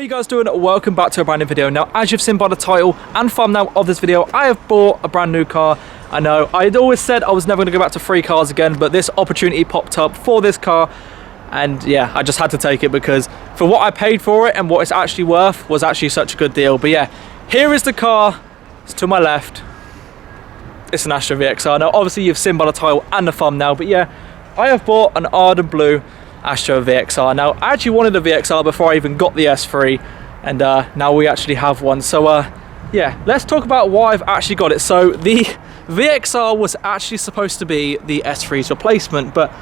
are you guys doing? Welcome back to a brand new video. Now, as you've seen by the title and thumbnail of this video, I have bought a brand new car. I know, I'd always said I was never going to go back to free cars again, but this opportunity popped up for this car. And yeah, I just had to take it because for what I paid for it and what it's actually worth was actually such a good deal. But yeah, here is the car. It's to my left. It's an Astra Vxr. Now, obviously you've seen by the title and the thumbnail, but yeah, I have bought an ardent blue Astra Vxr. Now, I actually wanted a VXR before I even got the S3, and now we actually have one. So yeah, let's talk about why I've actually got it. So the VXR was actually supposed to be the S3's replacement, but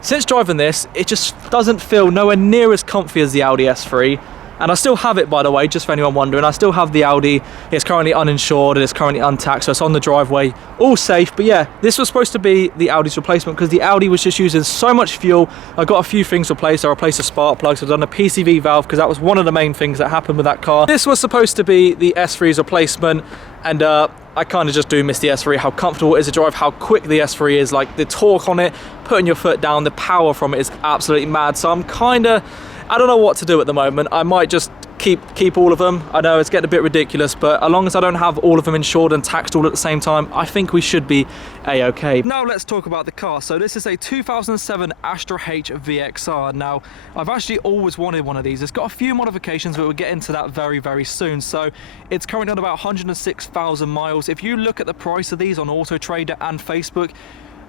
since driving this, it just doesn't feel nowhere near as comfy as the Audi S3. And I still have it, by the way, just for anyone wondering. I still have the Audi. It's currently uninsured and it's currently untaxed, so it's on the driveway, all safe. But yeah, this was supposed to be the Audi's replacement because the Audi was just using so much fuel. I got a few things replaced. I replaced the spark plugs. I've done a PCV valve because that was one of the main things that happened with that car. This was supposed to be the S3's replacement, and I kind of just do miss the S3, how comfortable it is to drive, how quick the S3 is, like the torque on it, putting your foot down, the power from it is absolutely mad. So I'm kind of, I don't know what to do at the moment. I might just keep all of them. I know it's getting a bit ridiculous, but as long as I don't have all of them insured and taxed all at the same time, I think we should be a-okay. Now let's talk about the car. So this is a 2007 Astra Vxr. Now, I've actually always wanted one of these. It's got a few modifications, but we'll get into that very, very soon. So it's currently on about 106,000 miles. If you look at the price of these on Auto Trader and Facebook,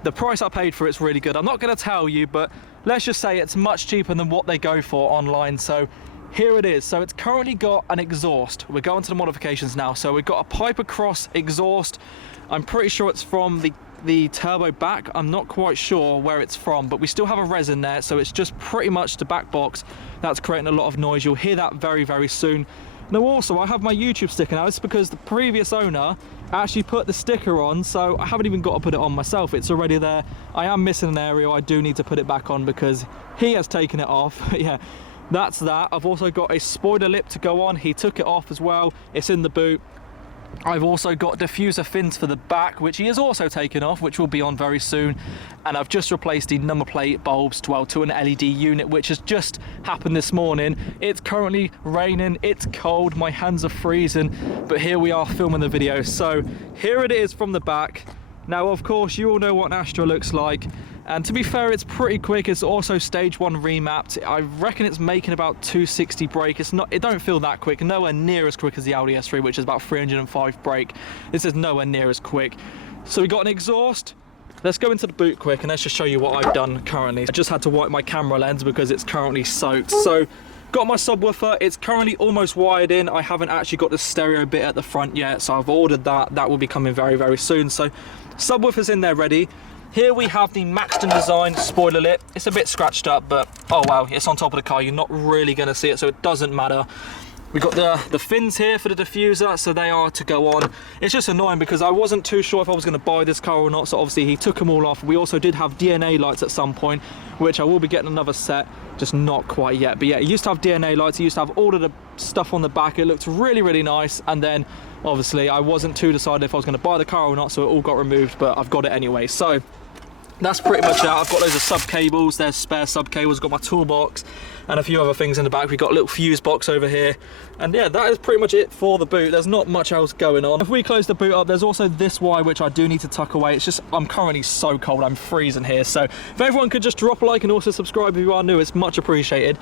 the price I paid for it's really good. I'm not going to tell you, but let's just say it's much cheaper than what they go for online. So here it is. So it's currently got an exhaust. We're going to the modifications now. So we've got a Piper Cross exhaust. I'm pretty sure it's from the turbo back. I'm not quite sure where it's from, but we still have a resin there. So it's just pretty much the back box that's creating a lot of noise. You'll hear that very, very soon. Now also, I have my YouTube sticker now. It's because the previous owner actually put the sticker on, so I haven't even got to put it on myself. It's already there. I am missing an area. I do need to put it back on because he has taken it off. Yeah, that's that. I've also got a spoiler lip to go on. He took it off as well. It's in the boot. I've also got diffuser fins for the back, which he has also taken off, which will be on very soon. And I've just replaced the number plate bulbs to an LED unit, which has just happened this morning. It's currently raining, it's cold, my hands are freezing, but here we are filming the video. So here it is from the back. Now, of course, you all know what an Astra looks like. And to be fair, it's pretty quick. It's also stage 1 remapped. I reckon it's making about 260 brake. It don't feel that quick, nowhere near as quick as the Audi S3, which is about 305 brake. This is nowhere near as quick. So we got an exhaust. Let's go into the boot quick and let's just show you what I've done currently. I just had to wipe my camera lens because it's currently soaked. So got my subwoofer. It's currently almost wired in. I haven't actually got the stereo bit at the front yet, so I've ordered that. That will be coming very, very soon. So subwoofer's in there ready. Here we have the Maxton Design spoiler lip. It's a bit scratched up, but oh wow, it's on top of the car. You're not really going to see it, so it doesn't matter. We've got the fins here for the diffuser, so they are to go on. It's just annoying because I wasn't too sure if I was going to buy this car or not, so obviously he took them all off. We also did have DNA lights at some point, which I will be getting another set, just not quite yet. But yeah, he used to have DNA lights, he used to have all of the stuff on the back. It looked really, really nice, and then obviously I wasn't too decided if I was going to buy the car or not, so it all got removed, but I've got it anyway. So that's pretty much it. I've got loads of sub cables. There's spare sub cables. Got my toolbox and a few other things in the back. We've got a little fuse box over here, and yeah, that is pretty much it for the boot. There's not much else going on. If we close the boot up, there's also this wire which I do need to tuck away. It's just I'm currently so cold, I'm freezing here. So if everyone could just drop a like and also subscribe if you are new, it's much appreciated.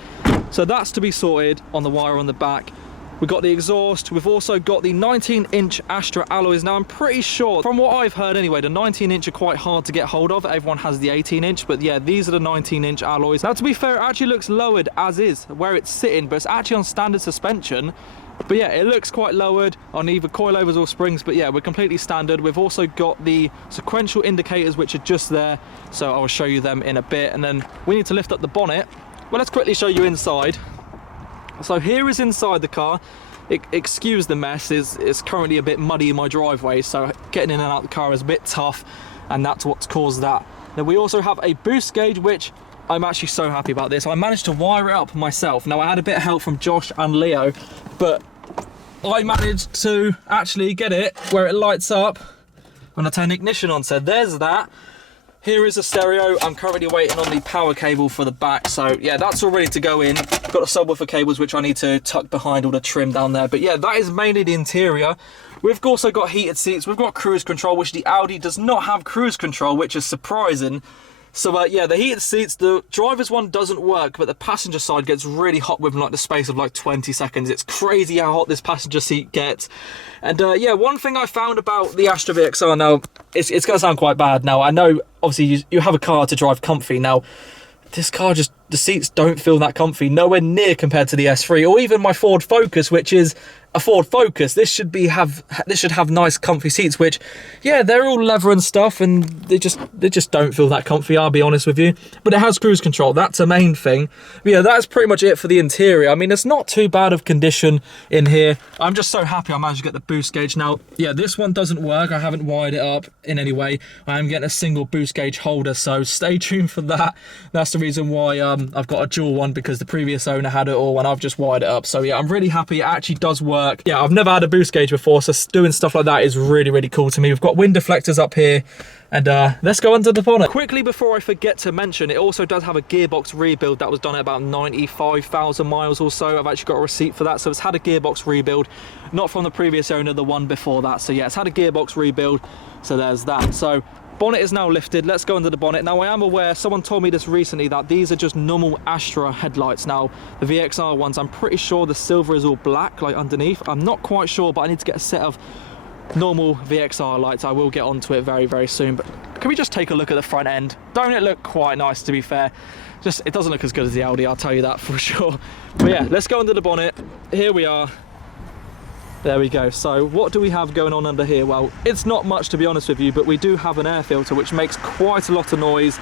So that's to be sorted on the wire on the back. We've got the exhaust. We've also got the 19-inch Astra alloys. Now, I'm pretty sure, from what I've heard anyway, the 19-inch are quite hard to get hold of. Everyone has the 18-inch, but yeah, these are the 19-inch alloys. Now, to be fair, it actually looks lowered as is, where it's sitting, but it's actually on standard suspension. But yeah, it looks quite lowered on either coilovers or springs, but yeah, we're completely standard. We've also got the sequential indicators, which are just there, so I'll show you them in a bit. And then we need to lift up the bonnet. Well, let's quickly show you inside. So here is inside the car. Excuse the mess, it's currently a bit muddy in my driveway, so getting in and out of the car is a bit tough, and that's what's caused that. Now we also have a boost gauge, which I'm actually so happy about this. I managed to wire it up myself. Now I had a bit of help from Josh and Leo, but I managed to actually get it where it lights up when I turn the ignition on. So there's that. here is the stereo. I'm currently waiting on the power cable for the back. So yeah, that's all ready to go in. Got the subwoofer cables, which I need to tuck behind all the trim down there. But yeah, that is mainly the interior. We've also got heated seats. We've got cruise control, which the Audi does not have cruise control, which is surprising. So yeah, the heated seats, the driver's one doesn't work, but the passenger side gets really hot within like the space of like 20 seconds. It's crazy how hot this passenger seat gets. And yeah, one thing I found about the Astra Vxr, now, it's going to sound quite bad. Now, I know, obviously, you have a car to drive comfy. Now, this car just, the seats don't feel that comfy, nowhere near compared to the S3, or even my Ford Focus, which is a Ford Focus. This should have nice comfy seats, which, yeah, they're all leather and stuff, and they just don't feel that comfy, I'll be honest with you. But it has cruise control, that's a main thing. But yeah, that's pretty much it for the interior. I mean, it's not too bad of condition in here. I'm just so happy I managed to get the boost gauge. Now, yeah, this one doesn't work. I haven't wired it up in any way. I am getting a single boost gauge holder, so stay tuned for that. That's the reason why I've got a dual one, because the previous owner had it all and I've just wired it up. So yeah, I'm really happy. It actually does work. Yeah, I've never had a boost gauge before, so doing stuff like that is really, really cool to me. We've got wind deflectors up here, and let's go under the bonnet. Quickly, before I forget to mention, it also does have a gearbox rebuild that was done at about 95,000 miles or so. I've actually got a receipt for that, so it's had a gearbox rebuild, not from the previous owner, the one before that. So yeah, it's had a gearbox rebuild, so there's that. So bonnet is now lifted. Let's go under the bonnet. Now, I am aware, someone told me this recently, that these are just normal Astra headlights. Now, the VXR ones, I'm pretty sure the silver is all black, like underneath. I'm not quite sure, but I need to get a set of normal VXR lights. I will get onto it very, very soon. But can we just take a look at the front end? Don't it look quite nice, to be fair? Just, it doesn't look as good as the Audi, I'll tell you that for sure. But yeah, let's go under the bonnet. Here we are. There we go. So what do we have going on under here? Well, it's not much, to be honest with you, but we do have an air filter which makes quite a lot of noise.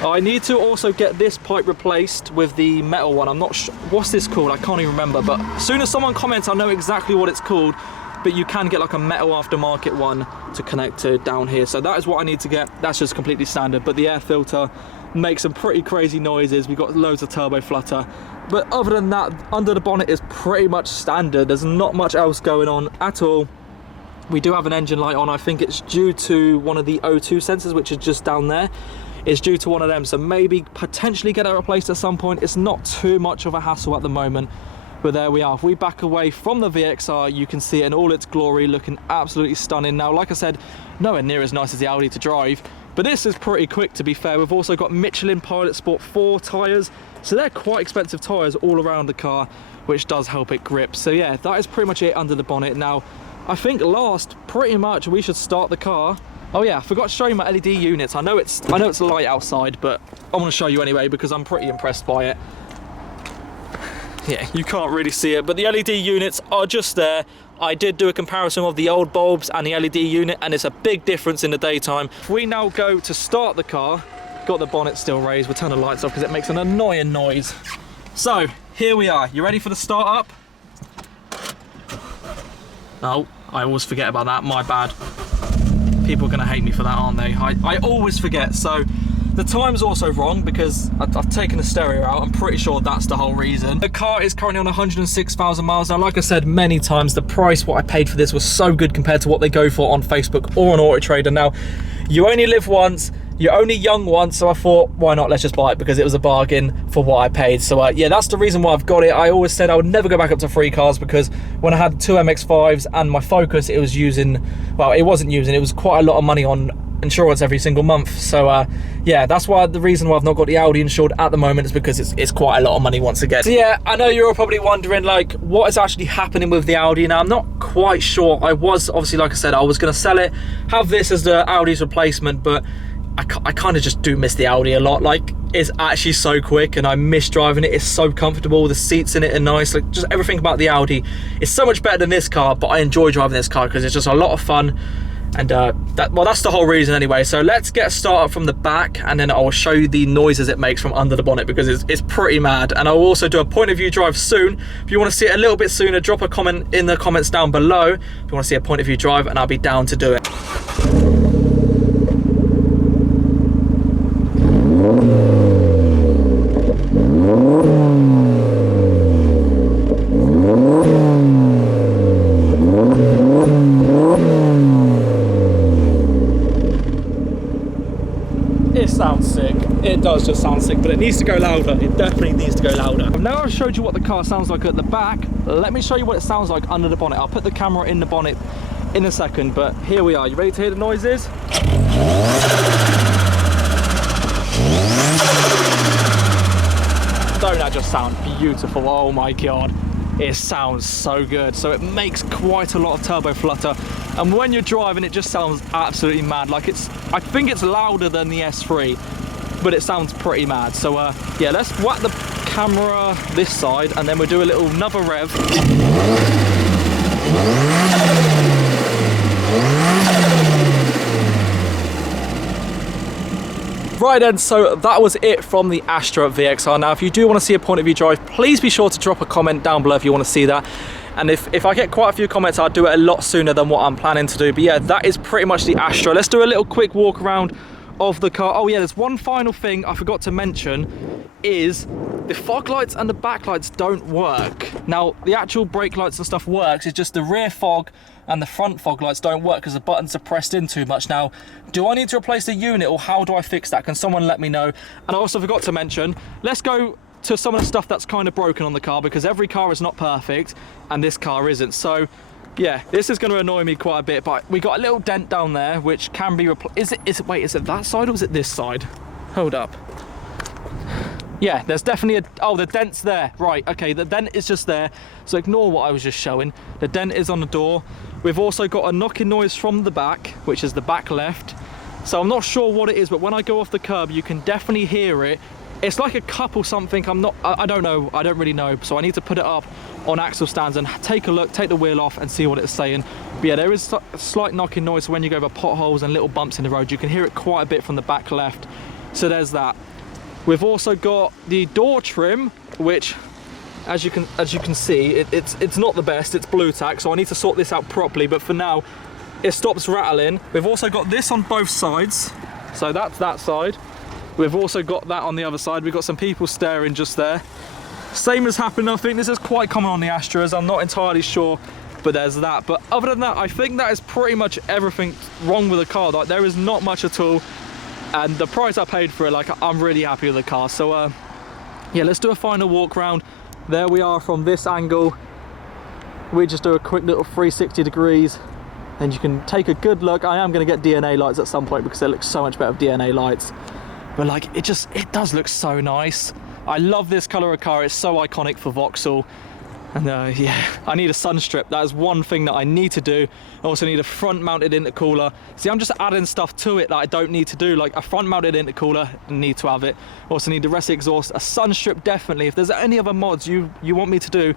I need to also get this pipe replaced with the metal one. I'm not sure, what's this called? I can't even remember, but as soon as someone comments, I'll know exactly what it's called. But you can get like a metal aftermarket one to connect to down here. So that is what I need to get. That's just completely standard, but the air filter makes some pretty crazy noises. We've got loads of turbo flutter. But other than that, under the bonnet is pretty much standard. There's not much else going on at all. We do have an engine light on. I think it's due to one of the O2 sensors, which is just down there. It's due to one of them, so maybe potentially get it replaced at some point. It's not too much of a hassle at the moment, but there we are. If we back away from the VXR, you can see it in all its glory, looking absolutely stunning. Now, like I said, nowhere near as nice as the Audi to drive, but this is pretty quick, to be fair. We've also got Michelin Pilot Sport 4 tyres, so they're quite expensive tyres all around the car, which does help it grip. So yeah, that is pretty much it under the bonnet. Now, I think last, pretty much, we should start the car. Oh yeah, I forgot to show you my LED units. I know it's light outside, but I want to show you anyway because I'm pretty impressed by it. Yeah, you can't really see it, but the LED units are just there. I did do a comparison of the old bulbs and the LED unit, and it's a big difference in the daytime. If we now go to start the car, got the bonnet still raised, we'll turn the lights off because it makes an annoying noise. So, here we are. You ready for the start up? Oh, I always forget about that, my bad. People are gonna hate me for that, aren't they? I always forget. So the time's also wrong because I've taken the stereo out. I'm pretty sure that's the whole reason. The car is currently on 106,000 miles. Now, like I said many times, the price what I paid for this was so good compared to what they go for on Facebook or on Auto Trader. Now, you only live once, you're only young once, so I thought, why not? Let's just buy it because it was a bargain for what I paid. So yeah, that's the reason why I've got it. I always said I would never go back up to free cars because when I had two MX-5s and my Focus, it was using, well, it wasn't using, it was quite a lot of money on insurance every single month. So yeah, that's why the reason why I've not got the Audi insured at the moment is because it's quite a lot of money once again. So yeah, I know you're all probably wondering like what is actually happening with the Audi. Now, I'm not quite sure. I was obviously, like I said, I was going to sell it, have this as the Audi's replacement, but I kind of just do miss the Audi a lot. Like, it's actually so quick and I miss driving it. It's so comfortable, the seats in it are nice, like just everything about the Audi is so much better than this car, but I enjoy driving this car because it's just a lot of fun. And well, that's the whole reason anyway. So let's get started from the back and then I'll show you the noises it makes from under the bonnet because it's pretty mad. And I'll also do a point of view drive soon. If you want to see it a little bit sooner, drop a comment in the comments down below if you want to see a point of view drive, and I'll be down to do it. sick. It does just sound sick, but it needs to go louder. It definitely needs to go louder. Now I've showed you what the car sounds like at the back. Let me show you what it sounds like under the bonnet. I'll put the camera in the bonnet in a second, but here we are. You ready to hear the noises? Don't that just sound beautiful? Oh my God. It sounds so good. So it makes quite a lot of turbo flutter, and when you're driving it just sounds absolutely mad. Like I think it's louder than the S3, but it sounds pretty mad. So yeah, let's whack the camera this side and then we'll do another rev. Right then, so that was it from the Astra Vxr. Now, if you do want to see a point of view drive, please be sure to drop a comment down below if you want to see that. And if I get quite a few comments, I'll do it a lot sooner than what I'm planning to do. But yeah, that is pretty much the Astra. Let's do a little quick walk around of the car. Oh yeah, there's one final thing I forgot to mention, is the fog lights and the back lights don't work. Now, the actual brake lights and stuff works, it's just the rear fog and the front fog lights don't work because the buttons are pressed in too much. Now, do I need to replace the unit or how do I fix that? Can someone let me know? And I also forgot to mention, let's go to some of the stuff that's kind of broken on the car, because every car is not perfect and this car isn't. So yeah, this is going to annoy me quite a bit, but we got a little dent down there which can be replaced. Wait, is it that side or is it this side? Hold up. Yeah, there's definitely oh, the dent's there. Right, okay, the dent is just there. So ignore what I was just showing. The dent is on the door. We've also got a knocking noise from the back, which is the back left. So I'm not sure what it is, but when I go off the curb, you can definitely hear it. It's like a cup or something. I don't know. I don't really know. So I need to put it up on axle stands and take a look, take the wheel off and see what it's saying. But yeah, there is a slight knocking noise. So when you go over potholes and little bumps in the road, you can hear it quite a bit from the back left. So there's that. We've also got the door trim, which as you can see, it's not the best. It's blue tack, so I need to sort this out properly, but for now it stops rattling. We've also got this on both sides, so that's that side. We've also got that on the other side. We've got some people staring just there. Same as happened, I think this is quite common on the Astras. I'm not entirely sure, but there's that. But other than that, I think that is pretty much everything wrong with the car. Like, there is not much at all. And the price I paid for it, like, I'm really happy with the car. So yeah, let's do a final walk round. There we are from this angle. We just do a quick little 360 degrees and you can take a good look. I am going to get DNA lights at some point because they look so much better with DNA lights. But like, it does look so nice. I love this color of car. It's so iconic for Vauxhall. And yeah, I need a sun strip. That is one thing that I need to do. I also need a front mounted intercooler. See, I'm just adding stuff to it that I don't need to do, like a front mounted intercooler, need to have it. Also need the rest of the exhaust, a sun strip definitely. If there's any other mods you want me to do,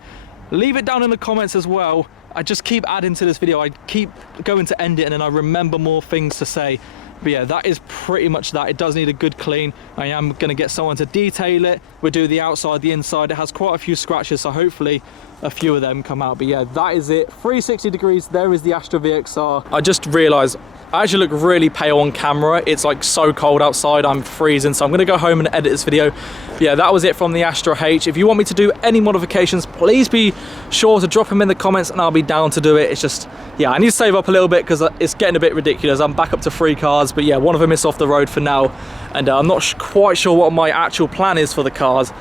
leave it down in the comments as well. I just keep adding to this video. I keep going to end it and then I remember more things to say. But yeah, that is pretty much that. It does need a good clean. I am going to get someone to detail it. We'll do the outside, the inside. It has quite a few scratches, so hopefully a few of them come out. But yeah, that is it. 360 degrees, there is the Astra Vxr. I just realised I actually look really pale on camera. It's like so cold outside, I'm freezing, so I'm going to go home and edit this video. But yeah, that was it from the Astra H. If you want me to do any modifications, please be sure to drop them in the comments and I'll be down to do it. It's just, yeah, I need to save up a little bit because it's getting a bit ridiculous. I'm back up to 3 cars, but yeah, one of them is off the road for now. And I'm not quite sure what my actual plan is for the cars.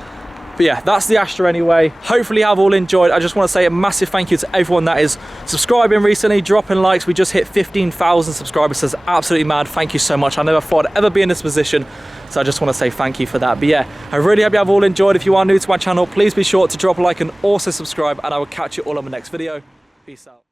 But yeah, that's the Astra anyway. Hopefully you have all enjoyed. I just want to say a massive thank you to everyone that is subscribing recently, dropping likes. We just hit 15,000 subscribers. That's absolutely mad. Thank you so much. I never thought I'd ever be in this position. So I just want to say thank you for that. But yeah, I really hope you have all enjoyed. If you are new to my channel, please be sure to drop a like and also subscribe. And I will catch you all on the next video. Peace out.